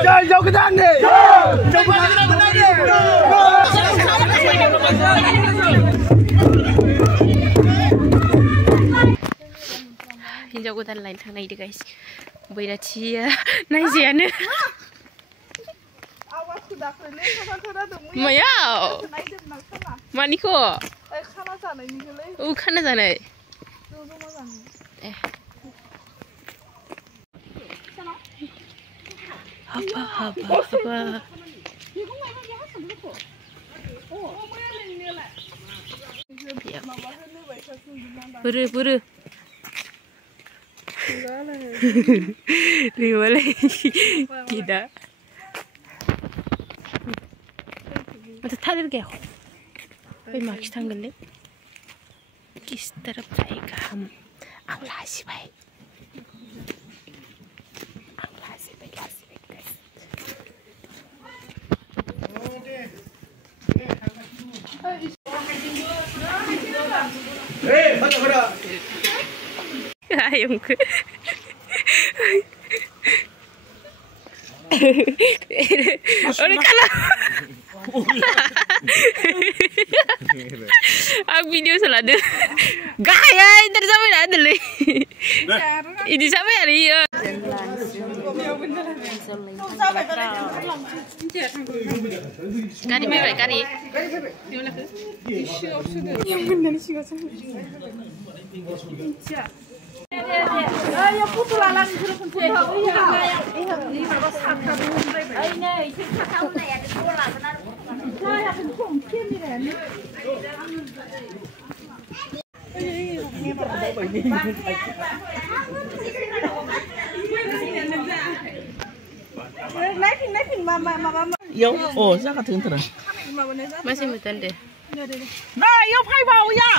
Jauh ke sana. Hinjaw godan lain थांनाय दे guys. बैराथिया नायजायानो. मायाव? मानिखौ? खाना जानायनिखौलै. औ खाना जानाय. Haba. Buru. Boleh. Tidak. Masa tadir gaya. Baik mak kita ngelak. Kis taraf जाएगा हम लासी भाई guys. Mana. Ayam ke. Orang kalah. Aku video salah deh. Gaya ini sampai ada leh. Ini sampai hari ya. Kari mai kari. Yang benar sih gak sampai. Ya putu lalang terus putu. Ini baru sakit. Ini itu sakit ya di sekolah benar. Saya pun komplain ni. Naikin mama. Yo, oh, saya kat tengah terus. Masih mutan deh. Nah, yo pai bau yo.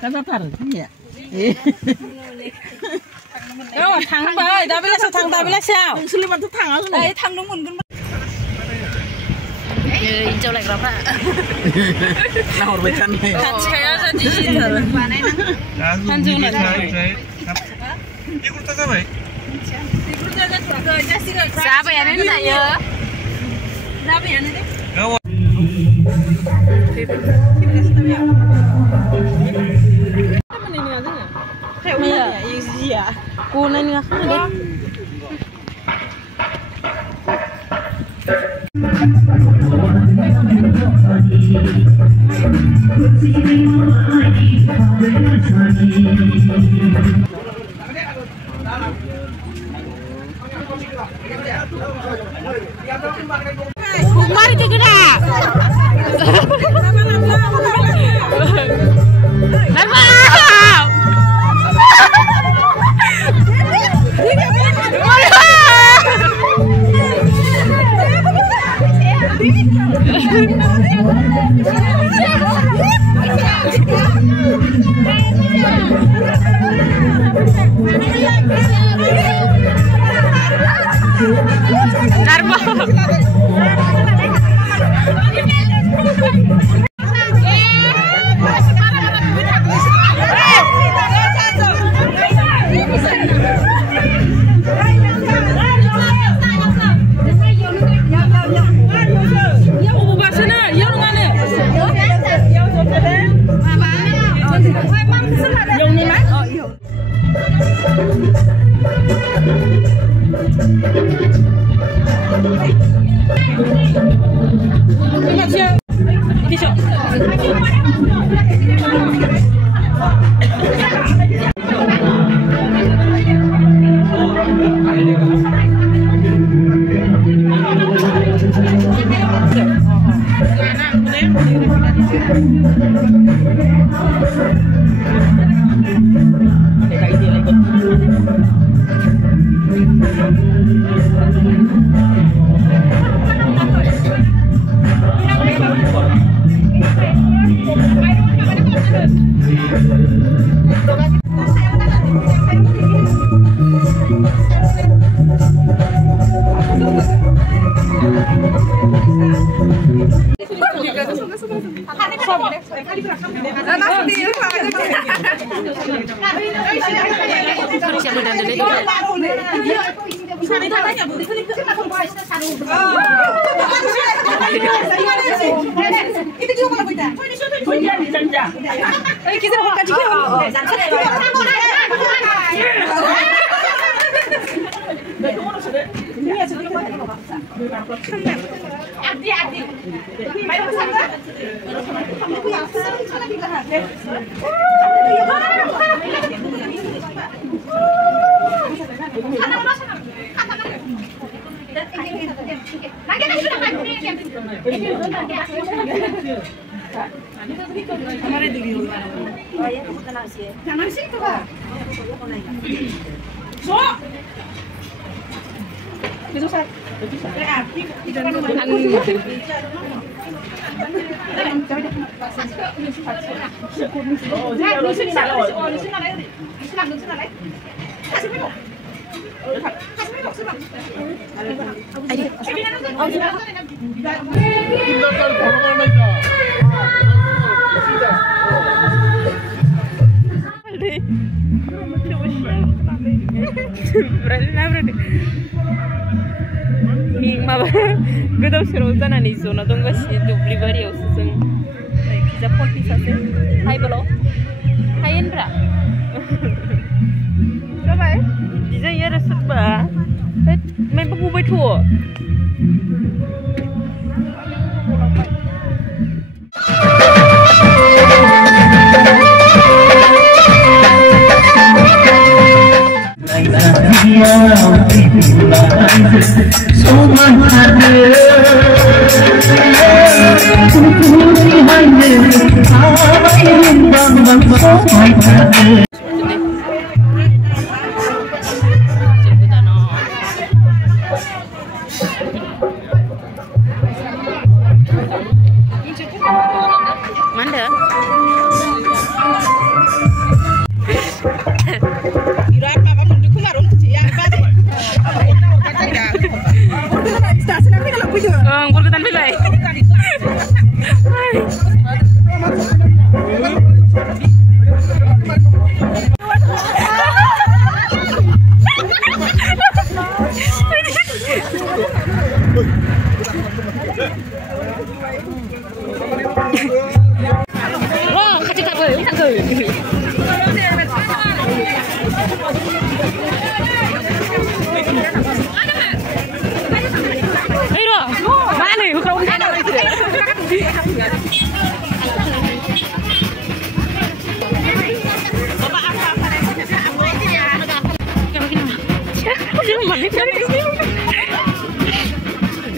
Kan tar ni ya. Yo, thang bai, dah bila thang dah bila sao. Suliman tu thang aku. Thang dong mun kan. Hinjaw lagi berapa? Nah, orang macam ni. Saya jadi tar. Hanjung lagi. Ikut tak sampai? Siapa yang ini saya? Siapa yang ini? Kawan. Mana ini aja ya? Iya, iya. Kuna ini aku deh. Mari kita kena. Siapa dan माबा गोदाव सोराव जानानै जना दंगासिनो दुब्लि बारियावसो जों खिजा फन्टि सासे हाय बोल' हाय होनब्रा जाबाय बिदि जायो आरो सोरबा मायबा गबायथ'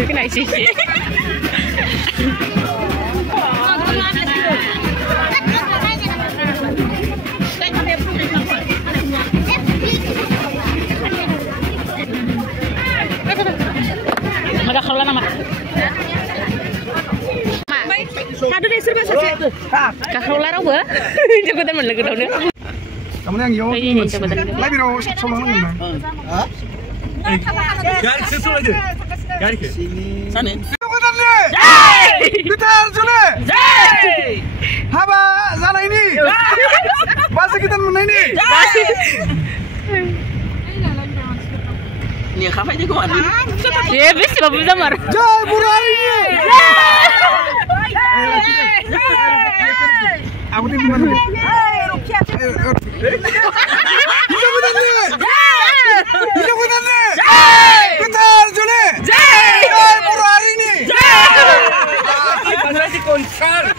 cái này xì xì. Ada kalau nama. Aduh deh serba saja. Kalau lara apa? Jabatan mana lagi tahunnya? Kamu yang yo. Lagi ro sama mana? Hah? Gari sesuatu aja. Gari ke? Sana. Jabatan le. Kita Arjuna. Haba sana ini. Bahasa kita mana ini? Nih kafe aja kau ada. Ya besi babu zamar. Jai Burari. Aku ni mana? Kita benar ni. Kita benar ni. Kita Arjuna. Jai Burari ni. Kita si konser.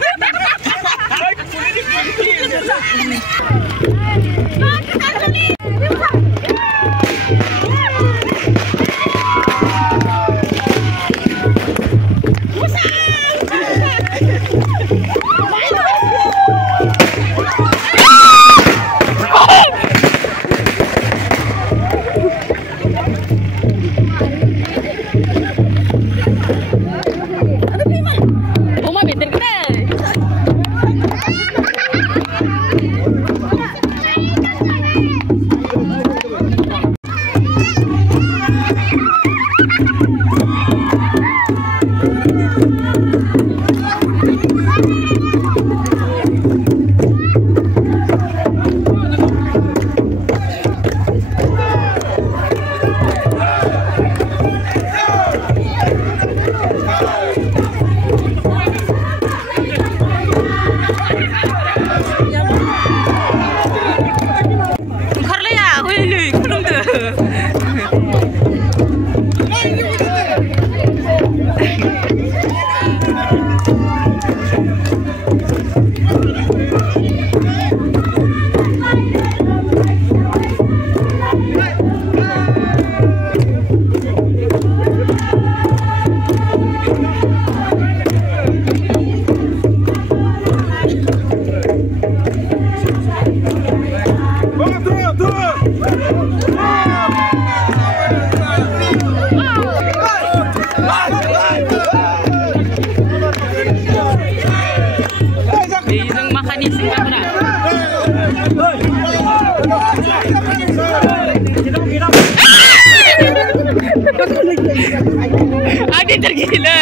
Adi tergila.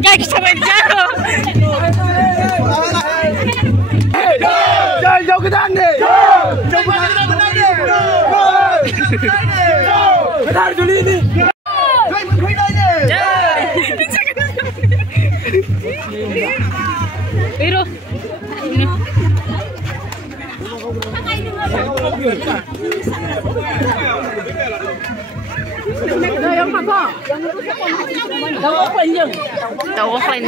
Kayak sampai jatuh. Jangan jauh ke sana. Jauh ke sana. Benar dulu ini. Jangan menghina ini. Biru. Tahu offline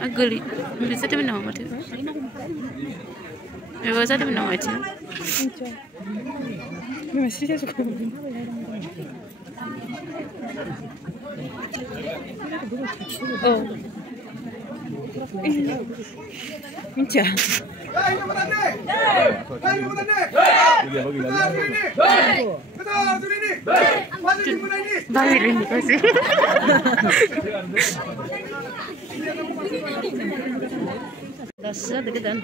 Agli, bisa dia menang mati. Bisa dia menang mati. Masih dia suka. Oh. Minca. Balik ini kasih. Dasar deketan.